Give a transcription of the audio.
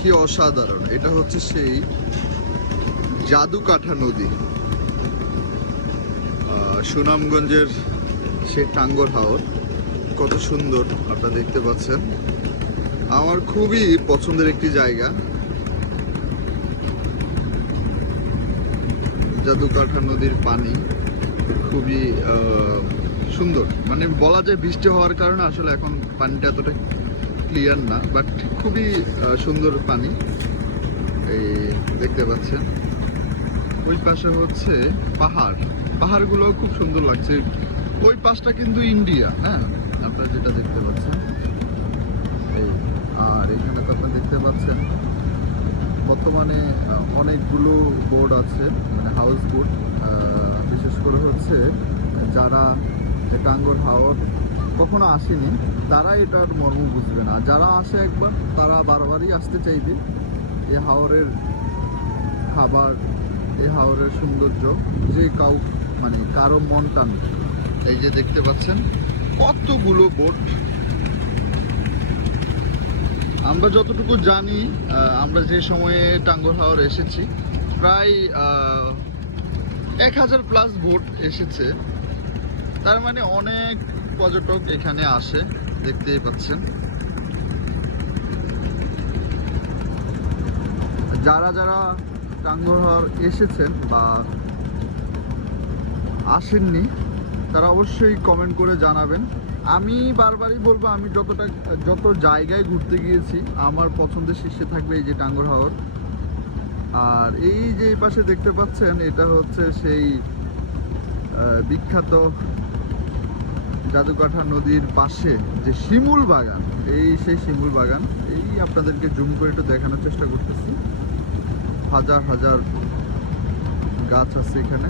কি অসাধারণ। এটা হচ্ছে সেই জাদুকাঠা নদী। সুনামগঞ্জের সেই টাঙ্গর হাওর। কত সুন্দর আপনারা দেখতে পাচ্ছেন। আমার খুবই পছন্দের একটি জায়গা। জাদুকাঠা নদীর পানি খুবই সুন্দর। মানে বলা যায় বৃষ্টি হওয়ার কারণে আসলে এখন পানিটা এতটা ক্লিয়ার না বাট খুবই সুন্দর পানি। এই দেখতে পাচ্ছেন। ওই পাশে হচ্ছে পাহাড়। পাহাড়গুলো খুব সুন্দর লাগছে। ওই পাশটা কিন্তু ইন্ডিয়া হ্যাঁ? আপনারা যেটা দেখতে পাচ্ছেন। এই, আর এখানে তো আপনারা দেখতে পাচ্ছেন, বর্তমানে অনেকগুলো বোর্ড আছে মানে হাউস বোর্ড বিশেষ করে হচ্ছে যারা এই টাঙ্গর হাওর কখনো আসেনি তারা এটার মর্ম বুঝবে না। যারা আসে একবার, তারা বারবারই আসতে চাইবে। এ হাওরের খাবার, এ হাওরের সৌন্দর্য, যে কাউ মানে কারও মন টান। এই যে দেখতে পাচ্ছেন, কতগুলো বোট। আমরা যতটুকু জানি আমরা যে সময়ে টাঙ্গর হাওর এসেছি, প্রায় এক হাজার প্লাস বোট এসেছে। তার মানে অনেক পর্যটক এখানে আসে, দেখতেই পাচ্ছেন। যারা যারা টাঙ্গর হাওর এসেছেন বা আসেননি, তারা অবশ্যই কমেন্ট করে জানাবেন। আমি বারবারই বলব, আমি যতটা, যত জায়গায় ঘুরতে গিয়েছি, আমার পছন্দের শীর্ষে থাকবে এই যে টাঙ্গর হাওর আর এই যে পাশে দেখতে পাচ্ছেন, এটা হচ্ছে সেই বিখ্যাত জাদুকাঠা নদীর পাশে যে শিমুল বাগান, এই সেই শিমুল বাগান, এই আপনাদেরকে জুম করে একটু দেখানোর চেষ্টা করতেছি। হাজার হাজার গাছ আছে এখানে।